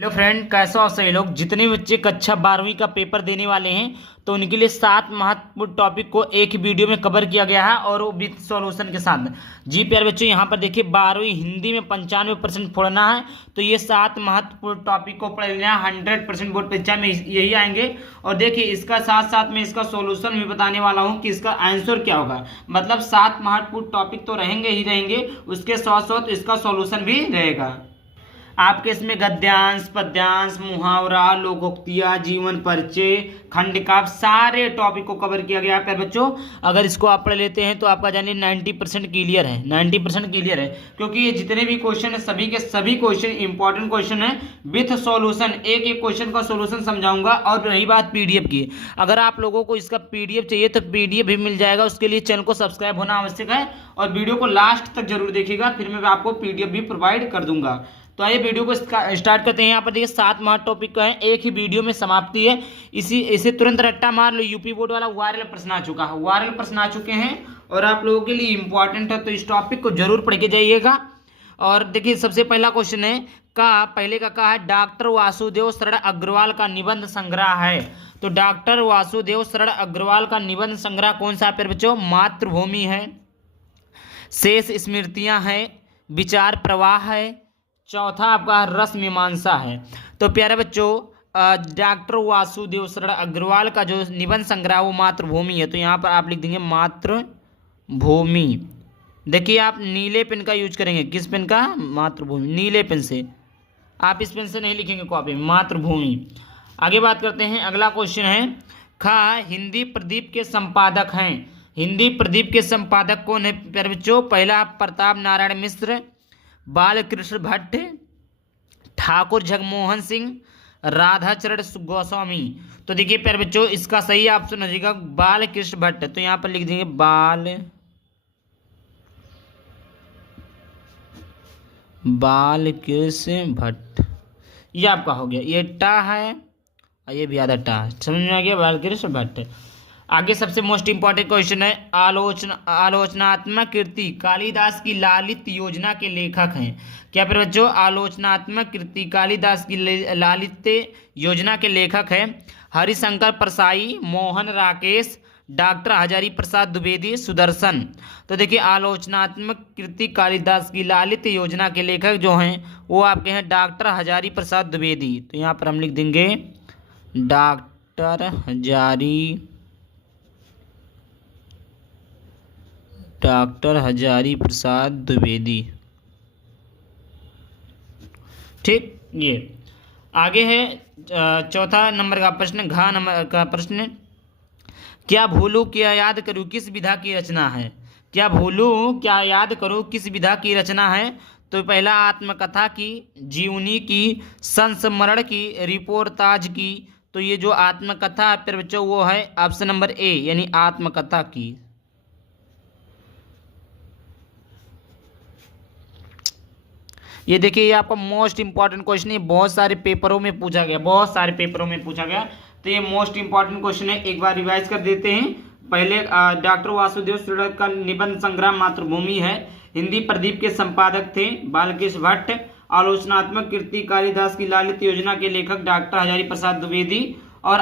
Hello friend, कैसा हो सही लोग। जितने बच्चे कक्षा 12वीं का पेपर देने वाले हैं तो उनके लिए 7 महत्वपूर्ण टॉपिक को एक ही वीडियो में कवर किया गया है और वो विथ सॉल्यूशन के साथ। जी प्यारे बच्चों, यहाँ पर देखिए 12वीं हिंदी में 95% पढ़ना है। तो ये 7 महत्वपूर्ण टॉपिक को पढ़ लेना है। 100% बोर्ड परीक्षा में यही आएंगे। और देखिए इसका साथ साथ में इसका सॉल्यूशन भी बताने वाला हूँ कि इसका आंसर क्या होगा। मतलब 7 महत्वपूर्ण टॉपिक तो रहेंगे ही रहेंगे, उसके साथ साथ इसका सॉल्यूशन भी रहेगा। आपके इसमें गद्यांश, पद्यांश, मुहावरा, लोकोक्तियाँ, जीवन परिचय, खंड काव्य, सारे टॉपिक को कवर किया गया है प्यारे बच्चों। अगर इसको आप पढ़ लेते हैं तो आपका जानिए 90% क्लियर है। 90% क्लियर है क्योंकि ये जितने भी क्वेश्चन है सभी के सभी क्वेश्चन इंपॉर्टेंट क्वेश्चन है विथ सॉल्यूशन। एक एक क्वेश्चन का सॉल्यूशन समझाऊंगा। और रही बात पीडीएफ की, अगर आप लोगों को इसका पीडीएफ चाहिए तो पीडीएफ भी मिल जाएगा। उसके लिए चैनल को सब्सक्राइब होना आवश्यक है और वीडियो को लास्ट तक जरूर देखिएगा, फिर मैं आपको पीडीएफ भी प्रोवाइड कर दूंगा। तो आइए वीडियो को स्टार्ट करते हैं। यहाँ पर देखिए 7 महत्व टॉपिक का है, एक ही वीडियो में समाप्ति है। इसे तुरंत रट्टा मार लो। यूपी बोर्ड वाला वायरल प्रश्न आ चुका है, वायरल प्रश्न आ चुके हैं और आप लोगों के लिए इंपॉर्टेंट है, तो इस टॉपिक को जरूर पढ़ के जाइएगा। और देखिए सबसे पहला क्वेश्चन है पहले का है डॉक्टर वासुदेव शरण अग्रवाल का निबंध संग्रह है। तो डॉक्टर वासुदेव शरण अग्रवाल का निबंध संग्रह कौन सा है बच्चों? मातृभूमि है, शेष स्मृतियां है, विचार प्रवाह है, चौथा आपका रस मीमांसा है। तो प्यारे बच्चों डॉक्टर वासुदेव शरण अग्रवाल का जो निबंध संग्रह वो मातृभूमि है। तो यहाँ पर आप लिख देंगे मातृभूमि। देखिए आप नीले पेन का यूज करेंगे। किस पेन का? मातृभूमि, नीले पेन से। आप इस पेन से नहीं लिखेंगे कॉपी में, मातृभूमि। आगे बात करते हैं। अगला क्वेश्चन है हिंदी प्रदीप के संपादक हैं। हिंदी प्रदीप के संपादक कौन है प्यारे बच्चों? पहला प्रताप नारायण मिश्र, बालकृष्ण भट्ट, ठाकुर जगमोहन सिंह, राधाचरण गोस्वामी। तो देखिए प्यारे बच्चों इसका सही ऑप्शन हो जाएगा बालकृष्ण भट्ट। तो यहां पर लिख देंगे बालकृष्ण भट्ट। ये आपका हो गया। ये टा है और ये भी आधा टा है। समझ में आ गया? बालकृष्ण भट्ट। आगे सबसे मोस्ट इंपॉर्टेंट क्वेश्चन है आलोचनात्मक कृति कालिदास की लालित योजना के लेखक हैं। क्या फिर बच्चों? आलोचनात्मक कृति कालिदास की लालित योजना के लेखक हैं हरिशंकर परसाई, मोहन राकेश, डॉक्टर हजारी प्रसाद द्विवेदी, सुदर्शन। तो देखिए आलोचनात्मक कृति कालिदास की लालित योजना के लेखक जो हैं वो आपके हैं डॉक्टर हजारी प्रसाद द्विवेदी। तो यहाँ पर हम लिख देंगे डॉक्टर हजारी प्रसाद द्विवेदी। ठीक। ये आगे है चौथा नंबर का प्रश्न, घ नंबर का प्रश्न। क्या भूलूं क्या याद करूं किस विधा की रचना है? क्या भूलूं क्या याद करूं किस विधा की रचना है? तो पहला आत्मकथा की, जीवनी की, संस्मरण की, रिपोर्टाज की। तो ये जो आत्मकथा है बच्चों वो है ऑप्शन नंबर ए, यानी आत्मकथा की। ये देखिए ये आपका मोस्ट इंपॉर्टेंट क्वेश्चन है, बहुत सारे पेपरों में पूछा गया, बहुत सारे पेपरों में पूछा गया। तो ये मोस्ट इंपॉर्टेंट क्वेश्चन है, एक बार रिवाइज कर देते हैं। पहले डॉक्टर वासुदेव शरण का निबंध संग्रह मातृभूमि है। हिंदी प्रदीप के संपादक थे बालकृष्ण भट्ट। आलोचनात्मक कृति कालिदास की लालित योजना के लेखक डॉक्टर हजारी प्रसाद द्विवेदी। और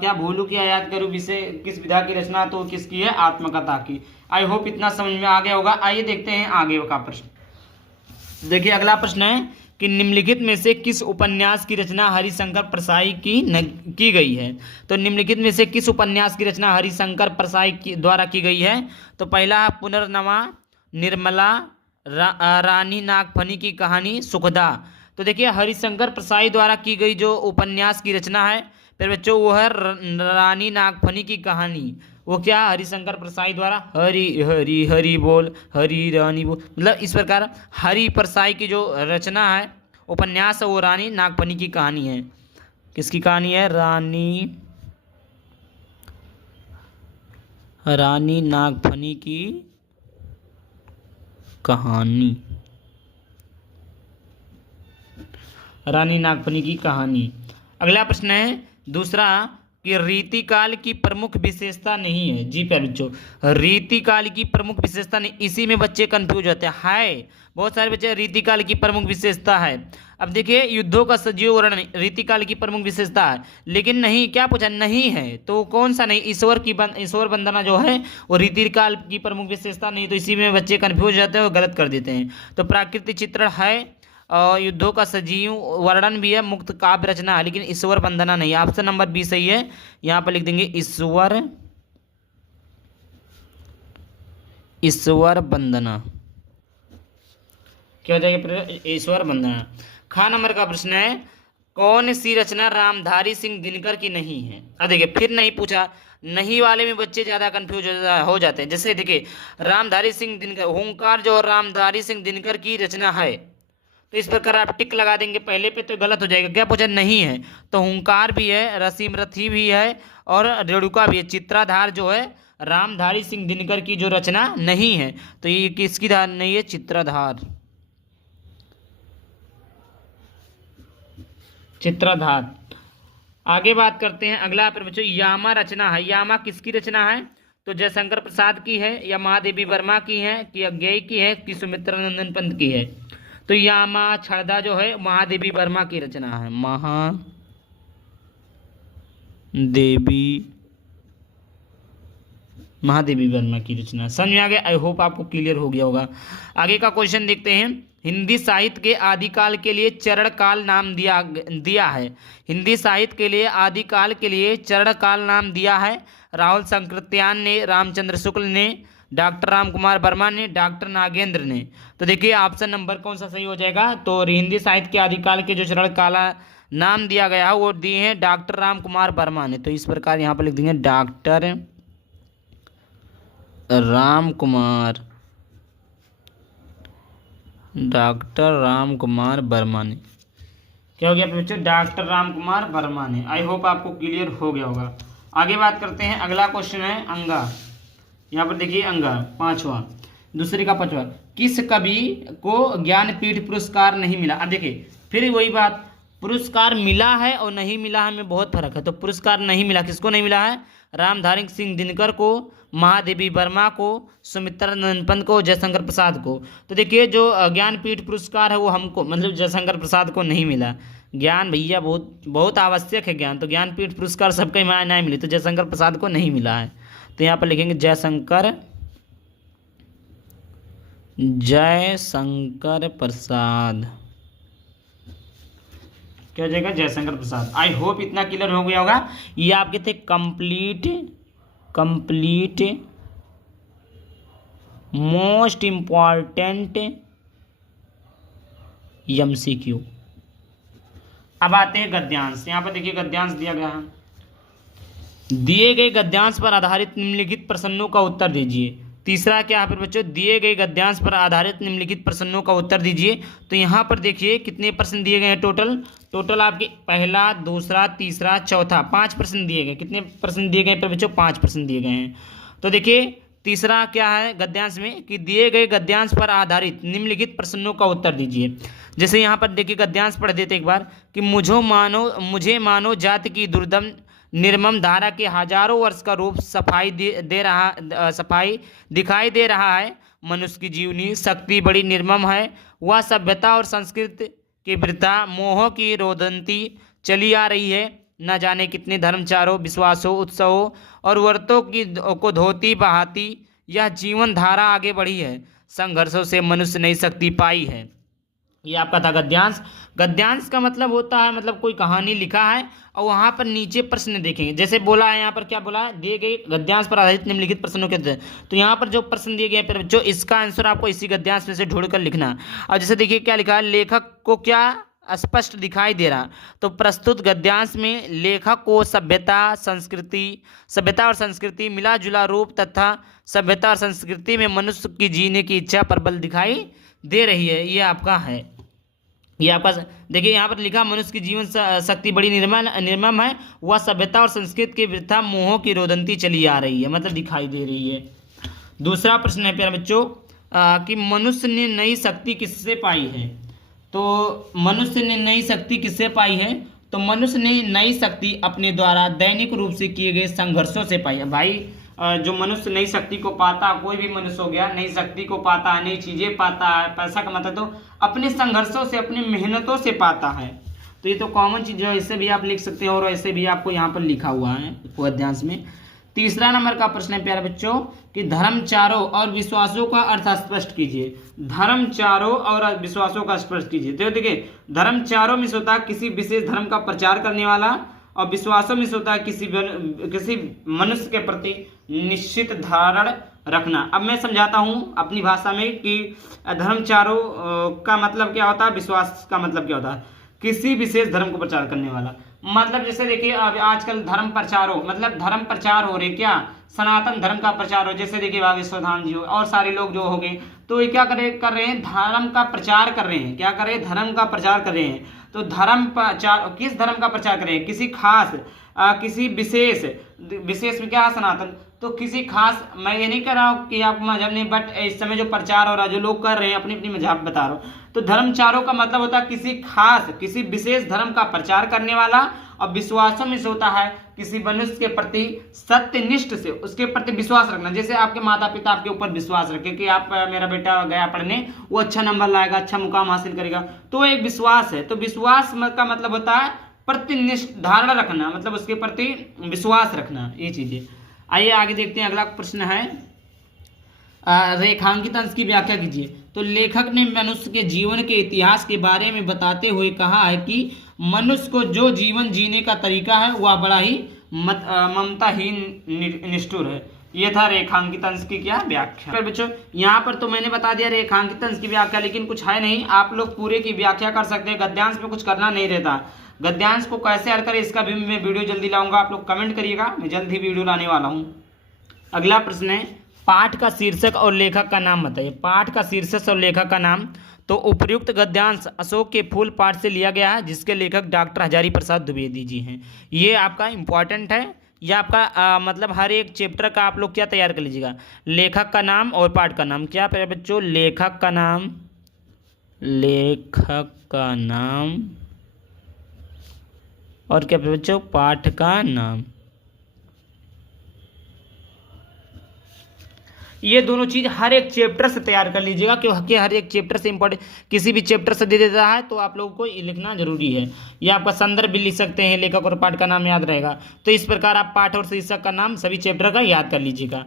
क्या भूलूं क्या याद करूं विषय किस विधा की रचना? तो किसकी है? आत्मकथा की। आई होप इतना समझ में आ गया होगा। आइए देखते हैं आगे का प्रश्न। देखिए अगला प्रश्न है कि निम्नलिखित में से किस उपन्यास की रचना हरिशंकर परसाई की गई है? तो निम्नलिखित में से किस उपन्यास की रचना हरिशंकर परसाई द्वारा की गई है? तो पहला पुनर्नवा, निर्मला, रानी नागफनी की कहानी, सुखदा। तो देखिए हरिशंकर परसाई द्वारा की गई जो उपन्यास की रचना है फिर बच्चों वो है रानी नागफनी की कहानी। वो क्या? हरिशंकर परसाई द्वारा। हरि हरि हरि बोल, हरि रानी बोल, मतलब इस प्रकार हरि परसाई की जो रचना है उपन्यास है वो रानी नागफनी की कहानी है। किसकी कहानी है? रानी नागफनी की कहानी। रानी नागफनी की कहानी। अगला प्रश्न है दूसरा, कि रीतिकाल की प्रमुख विशेषता नहीं है। जी प्यारे बच्चों, रीतिकाल की प्रमुख विशेषता नहीं, इसी में बच्चे कंफ्यूज होते हैं। है बहुत सारे बच्चे रीतिकाल की प्रमुख विशेषता है। अब देखिए युद्धों का सजीव वर्णन रीतिकाल की प्रमुख विशेषता है, लेकिन नहीं, क्या पूछा, नहीं है तो कौन सा नहीं, ईश्वर वंदना जो है वो रीतिकाल की प्रमुख विशेषता नहीं, तो इसी में बच्चे कंफ्यूज हो जाते हैं और गलत कर देते हैं। तो प्राकृतिक चित्रण है, युद्धों का सजीव वर्णन भी है, मुक्त काव्य रचना है, लेकिन ईश्वर वंदना नहीं। ऑप्शन नंबर बी सही है। यहाँ पर लिख देंगे ईश्वर वंदना, क्या हो जाएगा, ईश्वर वंदना। खा नंबर का प्रश्न है, कौन सी रचना रामधारी सिंह दिनकर की नहीं है। अब देखिए फिर नहीं पूछा, नहीं वाले में बच्चे ज्यादा कंफ्यूज हो जाते हैं। जैसे देखिए रामधारी सिंह दिनकर, हुंकार जो रामधारी सिंह दिनकर की रचना है, तो इस प्रकार आप टिक लगा देंगे पहले पे, तो गलत हो जाएगा। क्या पूछा, नहीं है, तो हुंकार भी है, रसीमरथी भी है और रेणुका भी है। चित्राधार जो है रामधारी सिंह दिनकर की जो रचना नहीं है, तो ये किसकी धार नहीं है, चित्राधार। आगे बात करते हैं, अगला पर बच्चों यामा रचना है। यामा किसकी रचना है, तो जयशंकर प्रसाद की है, या महादेवी वर्मा की है, कि अज्ञेय की है, कि सुमित्रानंदन पंत की है। तो यामा छड़दा जो है महादेवी वर्मा की रचना है, महादेवी वर्मा की रचना। समझ में आ गया, आई होप आपको क्लियर हो गया होगा। आगे का क्वेश्चन देखते हैं, हिंदी साहित्य के आदिकाल के लिए चरण काल नाम दिया है। हिंदी साहित्य के लिए आदिकाल के लिए चरण काल नाम दिया है राहुल संकृत्यान ने, रामचंद्र शुक्ल ने, डॉक्टर राम कुमार वर्मा ने, डॉक्टर नागेंद्र ने। तो देखिए ऑप्शन नंबर कौन सा सही हो जाएगा, तो हिंदी साहित्य के आदिकाल के जो चरण काला नाम दिया गया है वो दिए हैं डॉक्टर राम कुमार वर्मा ने। तो इस प्रकार यहाँ पर लिख देंगे डॉक्टर राम कुमार वर्मा ने। क्या हो गया बच्चों, डॉक्टर राम कुमार वर्मा ने। आई होप आपको क्लियर हो गया होगा। आगे बात करते हैं, अगला क्वेश्चन है अंगा। यहाँ पर देखिए अंगा पांचवा, दूसरे का पांचवा, किस कवि को ज्ञानपीठ पुरस्कार नहीं मिला। अब देखिए फिर वही बात, पुरस्कार मिला है और नहीं मिला है में बहुत फर्क है। तो पुरस्कार नहीं मिला, किसको नहीं मिला है, रामधारी सिंह दिनकर को, महादेवी वर्मा को, सुमित्रानंदन पंत को, जयशंकर प्रसाद को। तो देखिए जो ज्ञानपीठ पुरस्कार है वो हमको, मतलब जयशंकर प्रसाद को नहीं मिला। ज्ञान भैया बहुत बहुत आवश्यक है ज्ञान, तो ज्ञानपीठ पुरस्कार सबके नहीं मिले, तो जयशंकर प्रसाद को नहीं मिला है। तो यहाँ पर लिखेंगे जयशंकर प्रसाद। क्या हो जाएगा, जयशंकर प्रसाद। आई होप इतना क्लियर हो गया होगा। ये आपके थे कंप्लीट मोस्ट इंपॉर्टेंट एमसीक्यू। अब आते हैं गद्यांश। यहाँ पर देखिए गद्यांश दिया गया है, दिए गए गद्यांश पर आधारित निम्नलिखित प्रश्नों का उत्तर दीजिए। तीसरा क्या है फिर बच्चों, दिए गए गद्यांश पर आधारित निम्नलिखित प्रश्नों का उत्तर दीजिए। तो यहाँ पर देखिए कितने प्रश्न दिए गए हैं, टोटल आपके पहला, दूसरा, तीसरा, चौथा, 5 प्रश्न दिए गए। कितने प्रश्न दिए गए पर बच्चों, 5 प्रश्न दिए गए हैं। तो देखिए तीसरा क्या है गद्यांश में, कि दिए गए गद्यांश पर आधारित निम्नलिखित प्रश्नों का उत्तर दीजिए। जैसे यहाँ पर देखिए गद्यांश पढ़ देते एक बार, कि मुझे मानो जाति की दुर्दम निर्मम धारा के हजारों वर्ष का रूप सफाई दिखाई दे रहा है। मनुष्य की जीवनी शक्ति बड़ी निर्मम है, वह सभ्यता और संस्कृति की वृथा मोह की रोदंती चली आ रही है। न जाने कितने धर्मचारों, विश्वासों, उत्सवों और व्रतों को धोती बहाती यह जीवन धारा आगे बढ़ी है। संघर्षों से मनुष्य नई शक्ति पाई है। ये आपका था गद्यांश। गद्यांश का मतलब होता है, मतलब कोई कहानी लिखा है और वहाँ पर नीचे प्रश्न देखेंगे। जैसे बोला है यहाँ पर, क्या बोला है, दिए गए गद्यांश पर आधारित निम्नलिखित प्रश्नों के, तो यहाँ पर जो प्रश्न दिए गए हैं जो इसका आंसर आपको इसी गद्यांश में से ढूंढकर लिखना। और जैसे देखिए क्या लिखा है, लेखक को क्या स्पष्ट दिखाई दे रहा, तो प्रस्तुत गद्यांश में लेखक को सभ्यता और संस्कृति मिला जुला रूप तथा सभ्यता और संस्कृति में मनुष्य की जीने की इच्छा प्रबल दिखाई दे रही है। ये आपका है, ये आपका देखिए यहाँ पर लिखा, मनुष्य की जीवन शक्ति बड़ी निर्मम है, वह सभ्यता और संस्कृति के वृथा मोह की रोदंती चली आ रही है, मतलब दिखाई दे रही है। दूसरा प्रश्न है प्यारे बच्चों, कि मनुष्य ने नई शक्ति किससे पाई है। तो मनुष्य ने नई शक्ति किससे पाई है, तो मनुष्य ने नई शक्ति अपने द्वारा दैनिक रूप से किए गए संघर्षों से पाई। भाई जो मनुष्य नई शक्ति को पाता, कोई भी मनुष्य हो गया, नई शक्ति को पाता है, नई चीजें पाता है, पैसा कमाता है, तो अपने संघर्षों से, अपनी मेहनतों से पाता है। तो ये तो कॉमन चीज है, इससे भी आप लिख सकते हैं और ऐसे भी आपको यहाँ पर लिखा हुआ है पद्यांश में। तीसरा नंबर का प्रश्न है प्यारे बच्चों कि धर्मचारों और विश्वासों का अर्थ स्पष्ट कीजिए। धर्मचारों और विश्वासों का स्पष्ट कीजिए। तो देखिए, धर्मचारों में होता है किसी विशेष धर्म का प्रचार करने वाला, और विश्वासों में होता है किसी मनुष्य के प्रति निश्चित धारण रखना। अब मैं समझाता हूं अपनी भाषा में कि धर्मचारों का मतलब क्या होता है, विश्वास का मतलब क्या होता है। किसी विशेष धर्म को प्रचार करने वाला, मतलब जैसे देखिए अब आजकल धर्म प्रचार हो, मतलब धर्म प्रचार हो रहे, क्या सनातन धर्म का प्रचार हो, जैसे देखिए बागेश्वर धाम जी हो और सारे लोग जो हो गए, तो ये क्या कर रहे हैं, धर्म का प्रचार कर रहे हैं। क्या कर रहे हैं, धर्म का प्रचार कर रहे हैं। तो धर्म प्रचार, किस धर्म का प्रचार कर रहे हैं, किसी खास किसी विशेष में क्या है, सनातन। तो किसी खास, मैं ये नहीं कर रहा हूँ कि आप मजहब नहीं, बट इस समय जो प्रचार हो रहा है, जो लोग कर रहे हैं, अपनी अपनी मजहब बता रहा हूँ। तो धर्मचारों का मतलब होता है किसी खास, किसी विशेष धर्म का प्रचार करने वाला, और विश्वासों में से होता है किसी मनुष्य के प्रति सत्यनिष्ठ से उसके प्रति विश्वास रखना। जैसे आपके माता पिता आपके ऊपर विश्वास रखे कि आप, मेरा बेटा गया पढ़ने, वो अच्छा नंबर लाएगा, अच्छा मुकाम हासिल करेगा, तो एक विश्वास है। तो विश्वास का मतलब होता है प्रतिनिष्ठ धारणा रखना, मतलब उसके प्रति विश्वास रखना, ये चीजें। आइए आगे देखते हैं, अगला प्रश्न है रेखांकित अंश की व्याख्या कीजिए। तो लेखक ने मनुष्य के जीवन के इतिहास के बारे में बताते हुए कहा है कि मनुष्य को जो जीवन जीने का तरीका है वह बड़ा ही ममताहीन निष्ठुर है। ये था रेखांकित अंश की क्या व्याख्या। बच्चों यहाँ पर तो मैंने बता दिया रेखांकित अंश की व्याख्या, लेकिन कुछ है नहीं, आप लोग पूरे की व्याख्या कर सकते हैं। गद्यांश में कुछ करना नहीं रहता। गद्यांश को कैसे हल करें इसका भी मैं वीडियो जल्दी लाऊंगा, आप लोग कमेंट करिएगा, मैं जल्द ही वीडियो लाने वाला हूँ। अगला प्रश्न है पाठ का शीर्षक और लेखक का नाम बताइए। पाठ का शीर्षक और लेखक का नाम। तो उपर्युक्त गद्यांश अशोक के फूल पाठ से लिया गया है, जिसके लेखक डॉक्टर हजारी प्रसाद द्विवेदी जी हैं। ये आपका इंपॉर्टेंट है, ये आपका मतलब हर एक चैप्टर का आप लोग क्या तैयार कर लीजिएगा, लेखक का नाम और पाठ का नाम। क्या प्यारे बच्चों, लेखक का नाम, लेखक का नाम, और क्या प्यारे बच्चों, पाठ का नाम। ये दोनों चीज हर एक चैप्टर से तैयार कर लीजिएगा, क्योंकि हर एक चैप्टर से इंपॉर्टेंट, किसी भी चैप्टर से दे देता है तो आप लोगों को लिखना जरूरी है। ये आपका संदर्भ भी लिख सकते हैं, लेखक और पाठ का नाम याद रहेगा। तो इस प्रकार आप पाठ और शीर्षक का नाम सभी चैप्टर का याद कर लीजिएगा।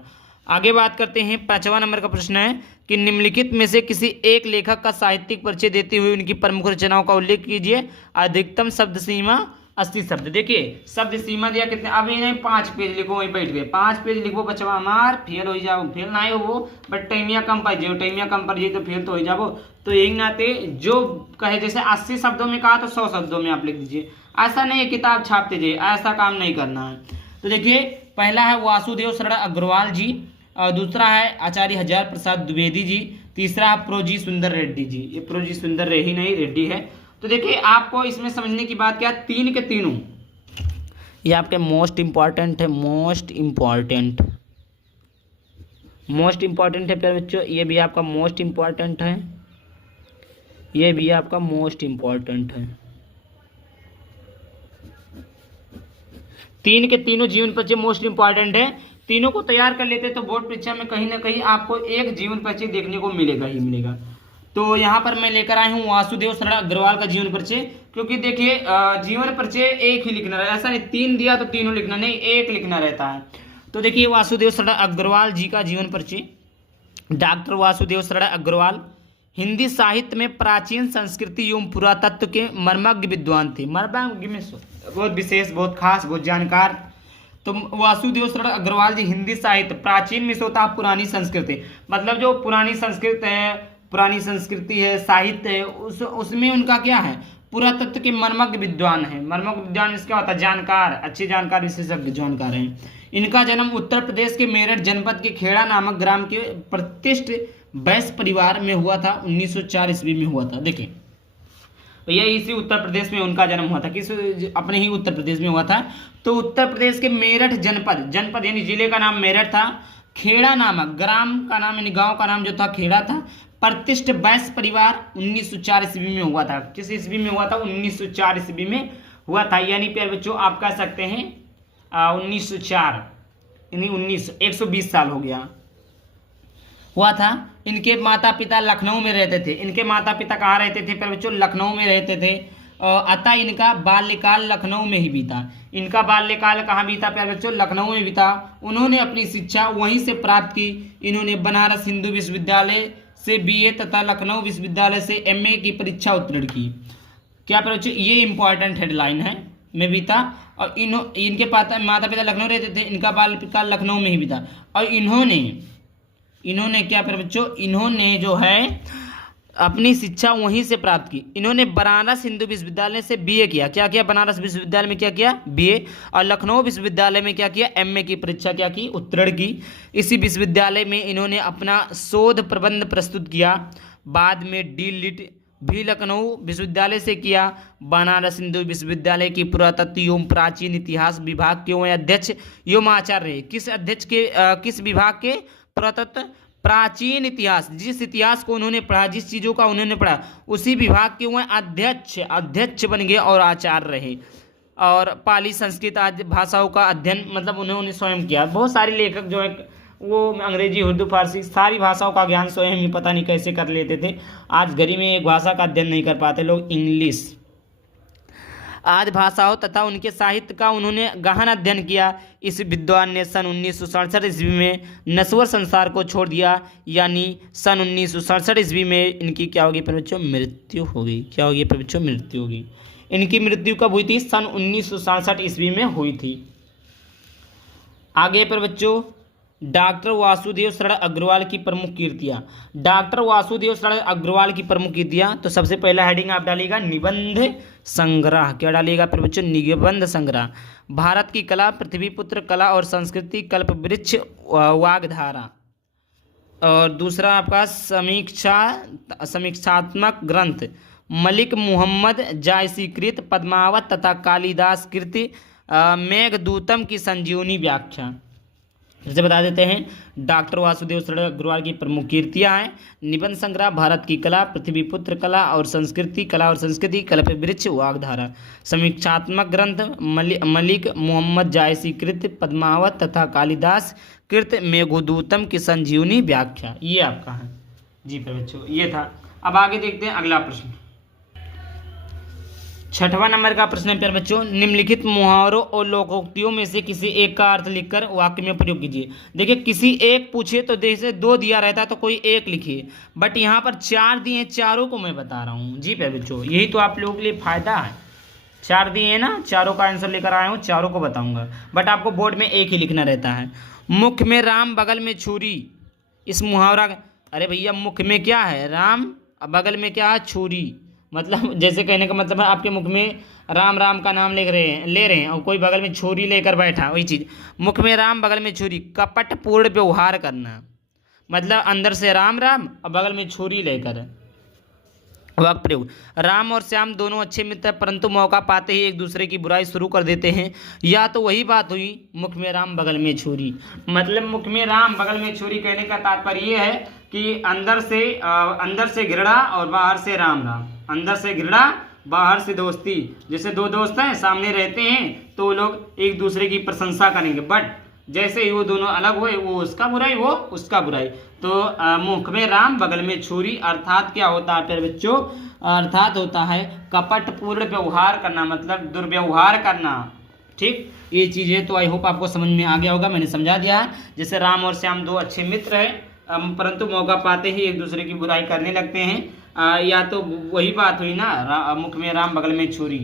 आगे बात करते हैं, 5वां नंबर का प्रश्न है कि निम्नलिखित में से किसी एक लेखक का साहित्यिक परिचय देते हुए उनकी प्रमुख रचनाओं का उल्लेख कीजिए। अधिकतम शब्द सीमा 80 शब्द। देखिए शब्द सीमा दिया कितने, अब ये नहीं 5 पेज लिखो वहीं बैठ गए, 5 पेज लिखो बचवा मार फेल हो जाओ, फेल ना हो वो, बट टाइमिया कम पाई जाओ, टाइमिया कम पर जाए तो फेल तो हो जाओ। तो यही नाते जो कहे, जैसे 80 शब्दों में कहा तो 100 शब्दों में आप लिख दीजिए। ऐसा नहीं है किताब छापते जाइए, ऐसा काम नहीं करना है। तो देखिए पहला है वासुदेव शरण अग्रवाल जी, दूसरा है आचार्य हजार प्रसाद द्विवेदी जी, तीसरा है प्रोजी सुंदर रेड्डी जी। ये प्रोजी सुंदर रेही नहीं, रेड्डी है। तो देखिए आपको इसमें समझने की बात क्या, तीन के तीनों ये आपके मोस्ट इंपॉर्टेंट है, मोस्ट इंपॉर्टेंट है प्यारे बच्चों। ये भी आपका मोस्ट इंपॉर्टेंट है, ये भी आपका मोस्ट इंपॉर्टेंट है। तीन के तीनों जीवन परिचय मोस्ट इंपॉर्टेंट है। तीनों को तैयार कर लेते तो बोर्ड परीक्षा में कहीं ना कहीं आपको एक जीवन परिचय देखने को मिलेगा ही मिलेगा। तो यहाँ पर मैं लेकर आया हूँ वासुदेव शरण अग्रवाल का जीवन परिचय, क्योंकि देखिए जीवन परिचय एक ही लिखना रहता है, ऐसा नहीं 3 दिया तो तीनों लिखना, नहीं एक लिखना रहता है। तो देखिए वासुदेव शरण अग्रवाल जी का जीवन परिचय। डॉक्टर वासुदेव शरण अग्रवाल हिंदी साहित्य में प्राचीन संस्कृति एवं पुरातत्व के मर्मज्ञ विद्वान थे। मर्मज्ञ में बहुत विशेष, बहुत खास, बहुत जानकार। तो वासुदेव शरण अग्रवाल जी हिंदी साहित्य, प्राचीन में से होता है पुरानी संस्कृति, मतलब जो पुरानी संस्कृत है, पुरानी संस्कृति है, साहित्य है, उसमें उनका क्या है, पुरातत्व के मर्मज्ञ विद्वान है। मर्मज्ञ विद्वान इसका होता है जानकार, अच्छे जानकार, विशेषज्ञ जानकार हैं। इनका जन्म उत्तर प्रदेश के मेरठ जनपद के खेड़ा नामक ग्राम के प्रतिष्ठित वैश्य परिवार में हुआ था। 1904 ईस्वी में हुआ था। देखिए भैया इसी उत्तर प्रदेश में उनका जन्म हुआ था, किस अपने ही उत्तर प्रदेश में हुआ था। तो उत्तर प्रदेश के मेरठ जनपद यानी जिले का नाम मेरठ था, खेड़ा नामक ग्राम का नाम यानी गांव का नाम जो था खेड़ा था। प्रतिष्ठित वैश्य परिवार 1904 ईस्वी में हुआ था। किस ईस्वी में हुआ था, 1904 ईस्वी में हुआ था, यानी प्यारे बच्चों आप कह सकते हैं 1904, यानी 120 साल हो गया हुआ था। इनके माता पिता लखनऊ में रहते थे। इनके माता पिता कहाँ रहते थे प्यारे बच्चों? लखनऊ में रहते थे। अतः इनका बाल्यकाल लखनऊ में ही बीता। इनका बाल्यकाल कहाँ बीता प्यारे बच्चों? लखनऊ में बीता। उन्होंने अपनी शिक्षा वहीं से प्राप्त की। इन्होंने बनारस हिंदू विश्वविद्यालय से बीए तथा लखनऊ विश्वविद्यालय से एमए की परीक्षा उत्तीर्ण की। क्या प्यारे बच्चों? ये इंपॉर्टेंट हेडलाइन है, में बीता। और इनके माता पिता लखनऊ रहते थे, इनका बाल्यकाल लखनऊ में ही बीता। और इन्होंने क्या प्यारे बच्चों? इन्होंने जो है अपनी शिक्षा वहीं से प्राप्त की। इन्होंने बनारस हिंदू विश्वविद्यालय से बीए किया। क्या किया? बनारस विश्वविद्यालय में क्या किया? बीए। और लखनऊ विश्वविद्यालय में क्या किया? एमए की परीक्षा क्या की? उत्तीर्ण की। इसी विश्वविद्यालय में इन्होंने अपना शोध प्रबंध प्रस्तुत किया। बाद में डी लिट भी लखनऊ विश्वविद्यालय से किया। बनारस हिंदू विश्वविद्यालय की पुरातत्व एवं प्राचीन इतिहास विभाग के अध्यक्ष एवं आचार्य। किस विभाग के? पुरातत्व प्राचीन इतिहास। जिस इतिहास को उन्होंने पढ़ा, जिस चीज़ों का उन्होंने पढ़ा, उसी विभाग के वह अध्यक्ष बन गए और आचार्य रहे। और पाली संस्कृत आदि भाषाओं का अध्ययन मतलब उन्होंने स्वयं किया। बहुत सारे लेखक जो है वो अंग्रेजी, उर्दू, फारसी सारी भाषाओं का ज्ञान स्वयं ही पता नहीं कैसे कर लेते थे। आज घड़ी में एक भाषा का अध्ययन नहीं कर पाते लोग, इंग्लिश आदि भाषाओं तथा उनके साहित्य का उन्होंने गहन अध्ययन किया। इस विद्वान ने सन 1967 ईस्वी में नश्वर संसार को छोड़ दिया, यानी सन 1967 ईस्वी में इनकी क्या होगी प्यारे बच्चों? मृत्यु होगी। क्या होगी प्यारे बच्चों? मृत्यु होगी। इनकी मृत्यु कब हुई थी? सन 1967 ईस्वी में हुई थी। आगे प्यारे बच्चों डॉक्टर वासुदेव शरण अग्रवाल की प्रमुख कृतियाँ। डॉक्टर वासुदेव शरण अग्रवाल की प्रमुख कृतियाँ, तो सबसे पहला हेडिंग आप डालिएगा निबंध संग्रह। क्या डालिएगा फिर बच्चों? निबंध संग्रह। भारत की कला, पृथ्वीपुत्र, कला और संस्कृति, कल्पवृक्ष, वाग्धारा। और दूसरा आपका समीक्षात्मक ग्रंथ मलिक मुहम्मद जायसी कृत, पद्मावत तथा कालिदास कृति, मेघदूतम की संजीवनी व्याख्या। जैसे बता देते हैं डॉक्टर वासुदेव शरण अग्रवाल की प्रमुख कृतियाँ हैं निबंध संग्रह, भारत की कला, पृथ्वीपुत्र, कला और संस्कृति, कल्पवृक्ष, वाग्धारा। समीक्षात्मक ग्रंथ मलिक मुहम्मद जायसी कृत, पद्मावत तथा कालिदास कृत, मेघदूतम की संजीवनी व्याख्या। ये आपका है जी बच्चों, ये था। अब आगे देखते हैं अगला प्रश्न। 6वां नंबर का प्रश्न है प्यारे बच्चों, निम्नलिखित मुहावरों और लोकोक्तियों में से किसी एक का अर्थ लिखकर वाक्य में प्रयोग कीजिए। देखिए किसी एक पूछे तो जैसे 2 दिया रहता तो कोई एक लिखिए, बट यहाँ पर 4 दिए, चारों को मैं बता रहा हूँ जी प्यारे बच्चों। यही तो आप लोगों के लिए फायदा है। 4 दिए हैं ना, चारों का आंसर लेकर आया हूँ, चारों को बताऊंगा, बट आपको बोर्ड में एक ही लिखना रहता है। मुख में राम बगल में छुरी, इस मुहावरा, अरे भैया मुख में क्या है? राम, बगल में क्या है? छुरी। मतलब जैसे कहने का मतलब है आपके मुख में राम राम का नाम ले रहे हैं और कोई बगल में छुरी लेकर बैठा, वही चीज़। मुख में राम बगल में छुरी, कपट पूर्ण व्यवहार करना, मतलब अंदर से राम राम और बगल में छुरी लेकर वाक्य प्रयोग। राम और श्याम दोनों अच्छे मित्र हैं, परंतु मौका पाते ही एक दूसरे की बुराई शुरू कर देते हैं। या तो वही बात हुई मुख में राम बगल में छुरी, मतलब मुख में राम बगल में छुरी कहने का तात्पर्य ये है कि अंदर से घृणा और बाहर से राम राम, अंदर से घृणा बाहर से दोस्ती। जैसे 2 दोस्त हैं सामने रहते हैं तो वो लोग एक दूसरे की प्रशंसा करेंगे, बट जैसे ही वो दोनों अलग हुए, वो उसका बुराई, वो उसका बुराई। तो मुख में राम बगल में छुरी अर्थात क्या होता है प्यारे बच्चों? अर्थात होता है कपट पूर्ण व्यवहार करना, मतलब दुर्व्यवहार करना। ठीक, ये चीज़ें तो आई होप आपको समझ में आ गया होगा, मैंने समझा दिया है। जैसे राम और श्याम 2 अच्छे मित्र हैं, परंतु मौका पाते ही एक दूसरे की बुराई करने लगते हैं। या तो वही बात हुई ना, मुख में राम बगल में छुरी।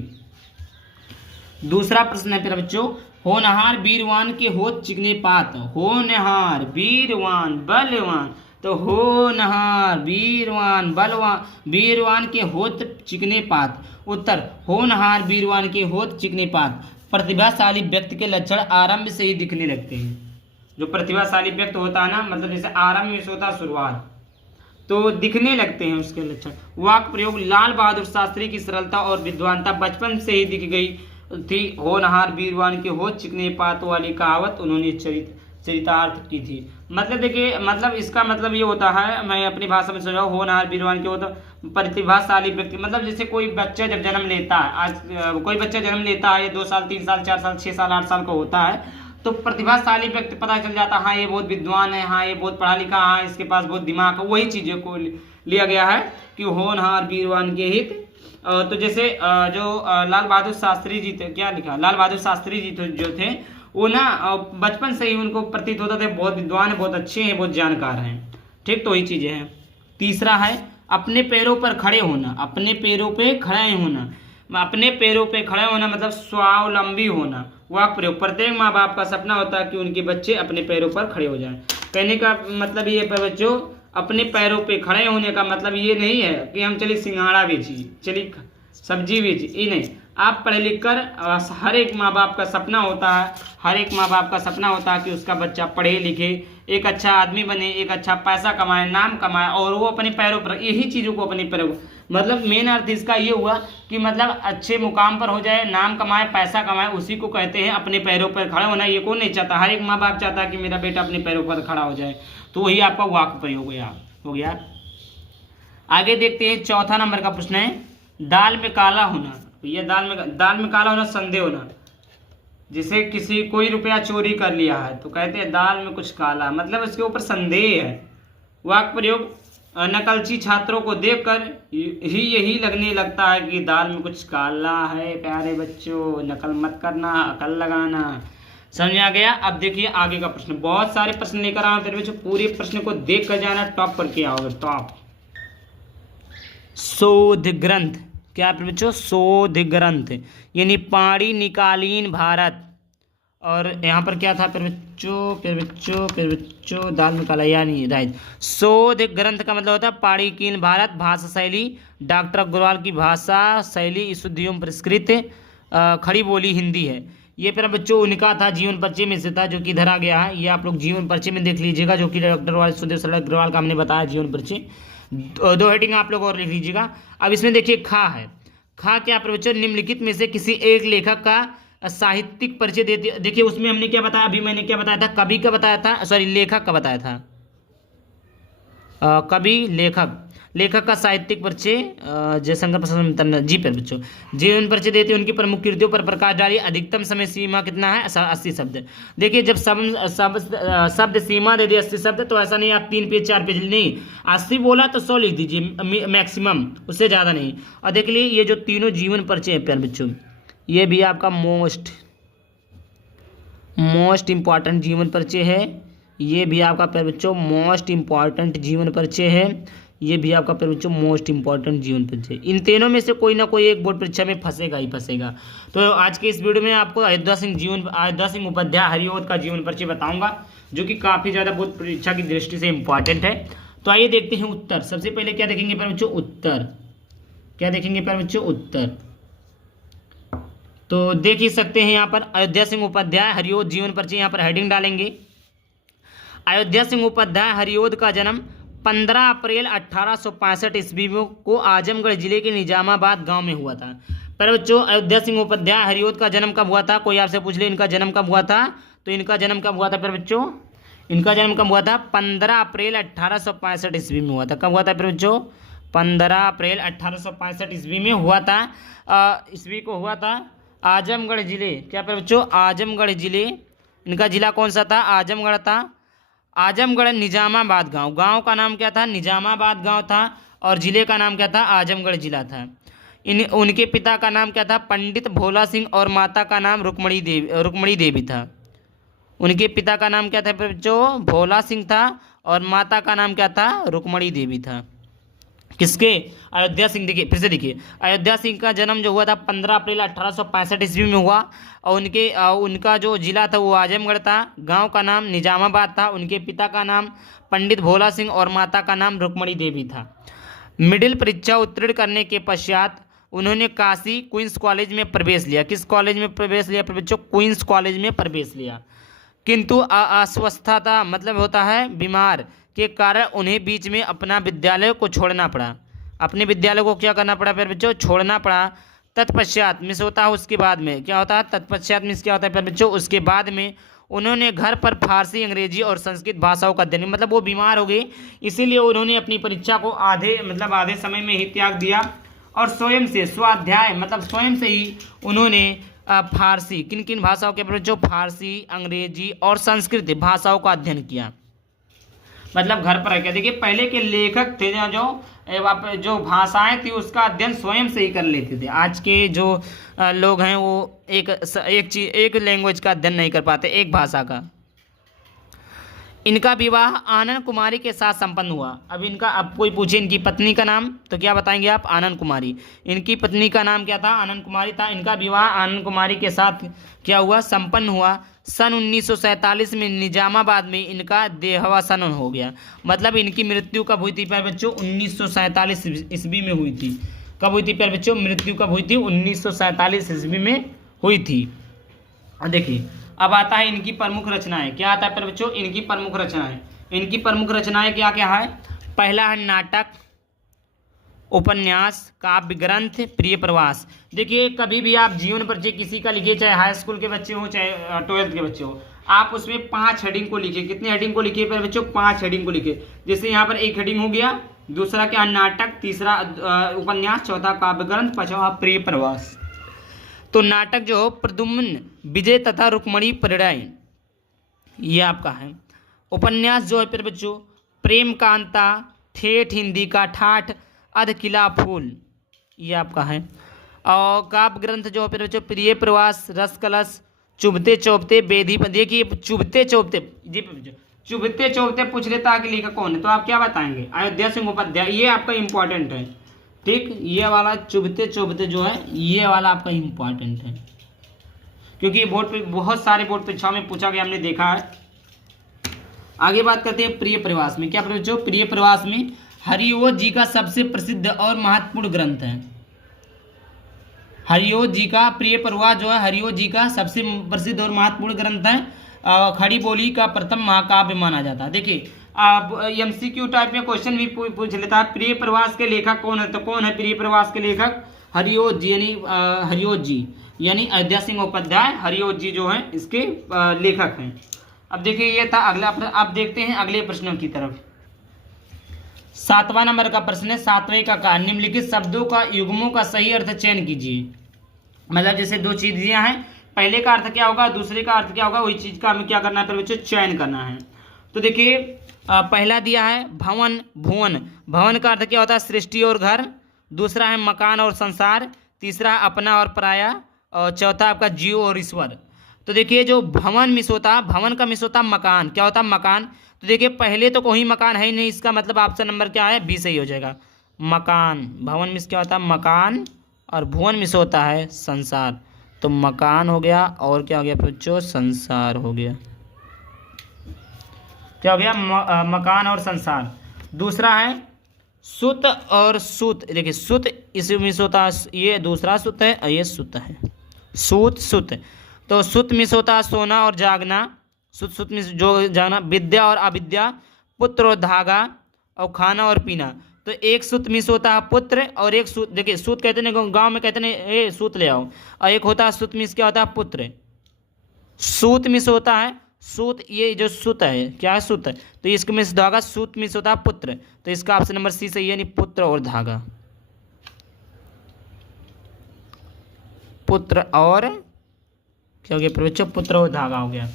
दूसरा प्रश्न है प्यारे बच्चों, होनहार वीरवान के होत चिकने पात। होनहार वीरवान बलवान, तो होनहार वीरवान बलवान, वीरवान के होत चिकने पात। उत्तर, होनहार वीरवान के होत चिकने पात। प्रतिभाशाली व्यक्ति के लक्षण आरंभ से ही दिखने लगते हैं। जो प्रतिभाशाली व्यक्ति होता है ना, मतलब जैसे आरंभ में से होता है शुरुआत, तो दिखने लगते हैं उसके लक्षण। वाक्य प्रयोग, लाल बहादुर शास्त्री की सरलता और विद्वानता बचपन से ही दिख गई थी। होनहार वीरवान के होत चिकने पात वाली कहावत उन्होंने चरितार्थ की थी। मतलब देखिए, मतलब इसका मतलब ये होता है, मैं अपनी भाषा में समझाऊँ, होनहार वीरवान के हो तो प्रतिभाशाली व्यक्ति, मतलब जैसे कोई बच्चा जब जन्म लेता है, आज कोई बच्चा जन्म लेता है, ये 2 साल 3 साल 4 साल 6 साल 8 साल का होता है, तो प्रतिभाशाली व्यक्ति पता चल जाता है, हाँ ये बहुत विद्वान है, हाँ ये बहुत पढ़ा लिखा, हाँ इसके पास बहुत दिमाग है। वही चीज़ों को लिया गया है कि होनहार वीरवान के हित। तो जैसे जो लाल बहादुर शास्त्री जी थे, क्या लिखा, लाल बहादुर शास्त्री जी जो थे, वो ना बचपन से ही उनको प्रतीत होता था बहुत विद्वान है, बहुत अच्छे हैं, बहुत जानकार हैं। ठीक, तो वही चीज़ें हैं। तीसरा है अपने पैरों पर खड़े होना। अपने पैरों पे खड़े होना, अपने पैरों पे खड़े होना मतलब स्वावलंबी होना। वाक्य प्रयोग, प्रत्येक माँ बाप का सपना होता है कि उनके बच्चे अपने पैरों पर खड़े हो जाएं। कहने का मतलब ये है बच्चों, अपने पैरों पे खड़े होने का मतलब ये नहीं है कि हम चलिए सिंघाड़ा बेचिए, चलिए सब्जी बेचिए, ये नहीं। आप पढ़े लिख कर, हर एक माँ बाप का सपना होता है, हर एक माँ बाप का सपना होता है कि उसका बच्चा पढ़े लिखे, एक अच्छा आदमी बने, एक अच्छा पैसा कमाए, नाम कमाए, और वो अपने पैरों पर, यही चीज़ों को अपने पैरों, मतलब मेन अर्थ इसका ये हुआ कि मतलब अच्छे मुकाम पर हो जाए, नाम कमाए, पैसा कमाए, उसी को कहते हैं अपने पैरों पर खड़ा होना। ये कौन नहीं चाहता, हर एक माँ बाप चाहता है कि मेरा बेटा अपने पैरों पर खड़ा हो जाए। तो वही आपका वाक्य प्रयोग हो गया। आगे देखते हैं, चौथा नंबर का प्रश्न है, दाल में काला होना। ये दाल में काला होना, संदेह होना। जैसे किसी कोई रुपया चोरी कर लिया है तो कहते हैं दाल में कुछ काला, मतलब इसके ऊपर संदेह है। वाक्य प्रयोग, नकलची छात्रों को देखकर ही यही लगने लगता है कि दाल में कुछ काला है। प्यारे बच्चों, नकल मत करना, अकल लगाना। समझ में आ गया। अब देखिए आगे का प्रश्न, बहुत सारे प्रश्न लेकर आओ तेरे बच्चों, पूरे प्रश्न को देख कर जाना, टॉप करके आओगे, टॉप। शोध ग्रंथ, क्या बच्चों, शोध ग्रंथ यानी पाणिनिकालीन भारत। और यहाँ पर क्या था फिर बच्चों दाल में काला, यानी राइट। शोध ग्रंथ का मतलब होता है पाणिनिकालीन भारत, भाषा शैली डॉक्टर अग्रवाल की भाषा शैली शुद्ध एवं परिष्कृत खड़ी बोली हिंदी है। ये फिर बच्चों उनका था, जीवन परिचय में से था, जो कि इधर आ गया है। ये आप लोग जीवन परिचय में देख लीजिएगा, जो कि डॉक्टर वासुदेव अग्रवाल का हमने बताया जीवन परिचय। दो हेडिंग आप लोग और लिख लीजिएगा। अब इसमें देखिए खा है, खा क्या बच्चों, निम्नलिखित में से किसी एक लेखक का साहित्यिक परिचय देती। देखिए उसमें हमने क्या बताया, अभी मैंने क्या बताया था, कवि का बताया था, सॉरी लेखक का बताया था, कवि लेखक का साहित्यिक परिचय जयशंकर प्रसाद जी पर बच्चों। जीवन परिचय देते उनकी प्रमुख कृतियों पर प्रकाश डाली। अधिकतम समय सीमा कितना है, 80 शब्द। देखिए जब शब्द सीमा दे दिए 80 शब्द, तो ऐसा नहीं आप 3 पेज 4 पेज नहीं, 80 बोला तो 100 लिख दीजिए मैक्सिमम, उससे ज़्यादा नहीं। और देख लिए ये जो तीनों जीवन परिचय है प्यारे बच्चों, ये भी आपका मोस्ट इम्पॉर्टेंट जीवन परिचय है। ये भी आपका प्यारे बच्चों मोस्ट इम्पॉर्टेंट जीवन परिचय है। ये भी आपका प्यारे बच्चों मोस्ट इम्पॉर्टेंट जीवन परिचय। इन तीनों में से कोई ना कोई एक बोर्ड परीक्षा में फंसेगा ही फंसेगा। तो आज के इस वीडियो में आपको अयोध्या सिंह उपाध्याय हरिओद का जीवन परिचय बताऊंगा, जो कि काफ़ी ज़्यादा बोर्ड परीक्षा की दृष्टि से इम्पॉर्टेंट है। तो आइए देखते हैं उत्तर। सबसे पहले क्या देखेंगे प्यारे बच्चों, उत्तर। क्या देखेंगे प्यारे बच्चों, उत्तर। तो देख ही सकते हैं यहाँ पर अयोध्या सिंह उपाध्याय हरिओद जीवन परिचय, यहाँ पर हेडिंग डालेंगे। अयोध्या सिंह उपाध्याय हरिओद का जन्म 15 अप्रैल 1865 ईस्वी को आजमगढ़ जिले के निजामाबाद गांव में हुआ था। पर बच्चों अयोध्या सिंह उपाध्याय हरिओद का जन्म कब हुआ था, कोई आपसे पूछ ले इनका जन्म कब हुआ था, तो इनका जन्म कब हुआ था पर बच्चों, इनका जन्म कब हुआ था, 15 अप्रैल 1865 ईस्वी में हुआ था। कब हुआ था पर बच्चों, 15 अप्रैल 1865 ईस्वी में हुआ था। ईस्वी को हुआ था आजमगढ़ जिले, क्या पर बच्चों, आजमगढ़ जिले। इनका जिला कौन सा था, आजमगढ़ था। आजमगढ़ निजामाबाद गांव, गांव का नाम क्या था, निजामाबाद गांव था, और जिले का नाम क्या था, आजमगढ़ जिला था। उनके पिता का नाम क्या था, पंडित भोला सिंह, और माता का नाम रुक्मणी देवी था। उनके पिता का नाम क्या था बच्चों, भोला सिंह था, और माता का नाम क्या था, रुक्मणी देवी था। किसके, अयोध्या सिंह। देखिए फिर से देखिए, अयोध्या सिंह का जन्म जो हुआ था 15 अप्रैल 1865 ईस्वी में हुआ, और उनका जो जिला था वो आजमगढ़ था, गांव का नाम निजामाबाद था, उनके पिता का नाम पंडित भोला सिंह और माता का नाम रुक्मणी देवी था। मिडिल परीक्षा उत्तीर्ण करने के पश्चात उन्होंने काशी क्वींस कॉलेज में प्रवेश लिया। किस कॉलेज में प्रवेश लिया बच्चों, क्वींस कॉलेज में प्रवेश लिया। किंतु अस्वस्थता मतलब होता है बीमार के कारण उन्हें बीच में अपना विद्यालय को छोड़ना पड़ा। अपने विद्यालय को क्या करना पड़ा फिर बच्चों, छोड़ना पड़ा। तत्पश्चात मिस होता है उसके बाद में, क्या होता है तत्पश्चात मिस क्या होता है फिर बच्चों, उसके बाद में उन्होंने घर पर फारसी, अंग्रेजी और संस्कृत भाषाओं का अध्ययन, मतलब वो बीमार हो गए इसीलिए उन्होंने अपनी परीक्षा को आधे समय में ही त्याग दिया और स्वयं से स्वाध्याय मतलब स्वयं से ही उन्होंने फारसी, किन किन भाषाओं के जो फारसी, अंग्रेजी और संस्कृत भाषाओं का अध्ययन किया, मतलब घर पर रह। देखिए पहले के लेखक थे जो भाषाएं थी उसका अध्ययन स्वयं से ही कर लेते थे। आज के जो लोग हैं वो एक लैंग्वेज का अध्ययन नहीं कर पाते, एक भाषा का। इनका विवाह आनंद कुमारी के साथ संपन्न हुआ। अब कोई पूछे इनकी पत्नी का नाम तो क्या बताएंगे आप? आनंद कुमारी। इनकी पत्नी का नाम क्या था? आनंद कुमारी था। इनका विवाह आनंद कुमारी के साथ क्या हुआ? संपन्न हुआ। सन 1947 में निजामाबाद में इनका देहावसान हो गया। मतलब इनकी मृत्यु कब हुई थी प्यारे बच्चों? 1947 ईस्वी में हुई थी। कब हुई थी प्यारे बच्चों? मृत्यु कब हुई थी? 1947 ईस्वी में हुई थी। देखिए अब आता है इनकी प्रमुख रचनाएं। क्या आता है प्यारे बच्चों? इनकी प्रमुख रचनाएं। इनकी प्रमुख रचनाएं क्या क्या है? पहला है नाटक, उपन्यास, काव्य ग्रंथ, प्रिय प्रवास। देखिए कभी भी आप जीवन परिचय किसी का लिखिए, चाहे हाई स्कूल के बच्चे हो चाहे 12th के बच्चे हो, आप उसमें 5 हेडिंग को लिखिए। कितने हेडिंग को लिखिए प्यारे बच्चों? 5 हेडिंग को लिखिए। जैसे यहाँ पर एक हेडिंग हो गया, दूसरा क्या? नाटक, तीसरा उपन्यास, चौथा काव्य ग्रंथ, पांचवा प्रिय प्रवास। तो नाटक जो हो प्रद्युम्न विजय तथा रुक्मणी परिणय, ये आपका है। उपन्यास जो है प्यारे बच्चों प्रेम कांता, ठेठ हिंदी का ठाठ, अध किला फूल, ये आपका है। और काव्य ग्रंथ जो है प्यारे बच्चों प्रिय प्रवास, रस कलश, चुभते चौबते, बेधी। देखिए चुभते चौबते, जी चुभते चौबते पूछ लेता है कि लेखक कौन है तो आप क्या बताएंगे? अयोध्या सिंह उपाध्याय। ये आपका इंपॉर्टेंट है, ठीक। ये वाला चुभते चुभते जो है ये वाला आपका इम्पॉर्टेंट है क्योंकि बोर्ड पे बहुत सारे बोर्ड परीक्षाओं में पूछा गया, हमने देखा है। आगे बात करते हैं प्रिय प्रवास में। क्या बच्चों? प्रिय प्रवास में हरिओ जी का सबसे प्रसिद्ध और महत्वपूर्ण ग्रंथ है। हरिओ जी का प्रिय प्रवास जो है हरिओ जी का सबसे प्रसिद्ध और महत्वपूर्ण ग्रंथ है। खड़ी बोली का प्रथम महाकाव्य माना जाता है। देखिए अब MCQ टाइप में क्वेश्चन भी पूछ लेता है प्रिय प्रवास के लेखक कौन है, तो कौन है प्रिय प्रवास के लेखक? हरिओ जी, यानी अयोध्या सिंह उपाध्याय हरिओ जी जो है इसके लेखक हैं। अब देखिए ये था अगला। अब देखते हैं अगले प्रश्नों की तरफ। 7वां नंबर का प्रश्न है 7वें का निम्नलिखित शब्दों का युग्मों का सही अर्थ चयन कीजिए। मतलब जैसे 2 चीजें हैं, पहले का अर्थ क्या होगा, दूसरे का अर्थ क्या होगा, वही चीज का हमें क्या करना है बच्चों? चयन करना है। तो देखिए पहला दिया है भवन, भुवन। भवन का अर्थ क्या होता है? सृष्टि और घर। दूसरा है मकान और संसार। तीसरा अपना और पराया। और चौथा आपका जीव और ईश्वर। तो देखिए जो भवन मिस होता है, भवन का मिस होता है मकान। क्या होता है? मकान। तो देखिए पहले तो कोई मकान है ही नहीं, इसका मतलब ऑप्शन नंबर क्या है? बी सही हो जाएगा, मकान। भवन मिस क्या होता है? मकान। और भुवन मिस होता है संसार, तो मकान हो गया और क्या हो गया बच्चों? संसार हो गया। क्या हो गया? मकान और संसार। दूसरा है सुत और सुत। देखिए सुत इसमें मिस होता है, ये दूसरा सुत है और ये सुत है, सुत सुत। तो सुत मिस होता है सोना और जागना, सुत मिस जो जागना। विद्या और अविद्या, पुत्र और धागा, और खाना और पीना। तो एक सूत मिस होता है पुत्र, और एक सूत, देखिए सूत कहते हैं गांव में कहते हैं ए सूत ले आओ, और एक होता है सूत मिस क्या होता है? पुत्र। सूत मिस होता है सूत, ये जो सूत है क्या है? सूत है। तो इसको मिस धागा, सूत मिस होता है पुत्र। तो इसका ऑप्शन नंबर सी सही है, यानी पुत्र और धागा। पुत्र और क्या हो गया बच्चों? पुत्र और धागा हो गया।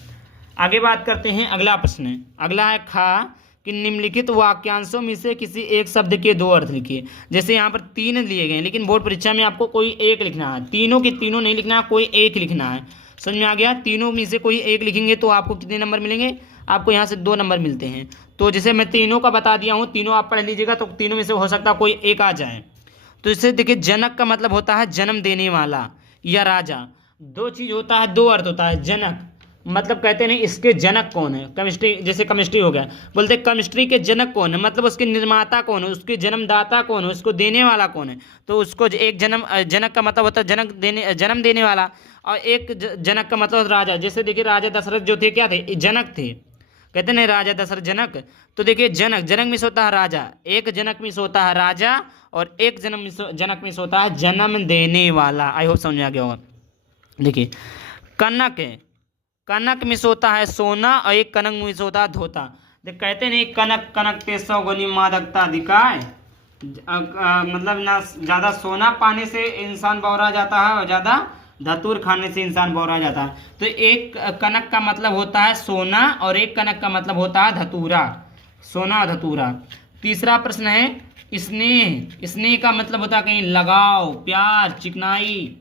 आगे बात करते हैं अगला प्रश्न। अगला है खा कि निम्नलिखित वाक्यांशों में से किसी एक शब्द के 2 अर्थ लिखिए। जैसे यहाँ पर 3 लिए गए हैं, लेकिन बोर्ड परीक्षा में आपको कोई एक लिखना है। तीनों के तीनों नहीं लिखना है, कोई एक लिखना है। समझ में आ गया? तीनों में से कोई एक लिखेंगे तो आपको कितने नंबर मिलेंगे? आपको यहाँ से 2 नंबर मिलते हैं। तो जैसे मैं तीनों का बता दिया हूँ, तीनों आप पढ़ लीजिएगा, तो तीनों में से हो सकता है कोई एक आ जाए। तो इससे देखिए जनक का मतलब होता है जन्म देने वाला या राजा। 2 चीज़ होता है, 2 अर्थ होता है। जनक मतलब कहते नहीं इसके जनक कौन है? केमिस्ट्री, जैसे केमिस्ट्री हो गया, बोलते केमिस्ट्री के जनक कौन है, मतलब उसके निर्माता कौन है, उसके जन्मदाता कौन है, उसको देने वाला कौन है। तो उसको एक जनक का मतलब होता है जन्म देने वाला, और एक जनक का मतलब राजा। जैसे देखिए राजा दशरथ जो थे क्या थे? जनक थे। कहते नहीं राजा दशरथ जनक। तो देखिए जनक मिस होता है राजा, एक जनक मिस होता है राजा, और एक जनक मिस होता है जन्म देने वाला। आई होप समझ में आ गया होगा। देखिए कनक है, कनक में से होता है सोना और एक कनक में से होता है धोता। देख कहते नहीं कनक कनक ते 100 गुनी मादकता अधिकाय, मतलब ना ज्यादा सोना पाने से इंसान बौरा जाता है और ज्यादा धतूर खाने से इंसान बौरा जाता है। तो एक कनक का मतलब होता है सोना और एक कनक का मतलब होता है धतूरा, सोना और धतूरा। तीसरा प्रश्न है स्नेह, स्नेह का मतलब होता है कहीं लगाव, प्यार, चिकनाई,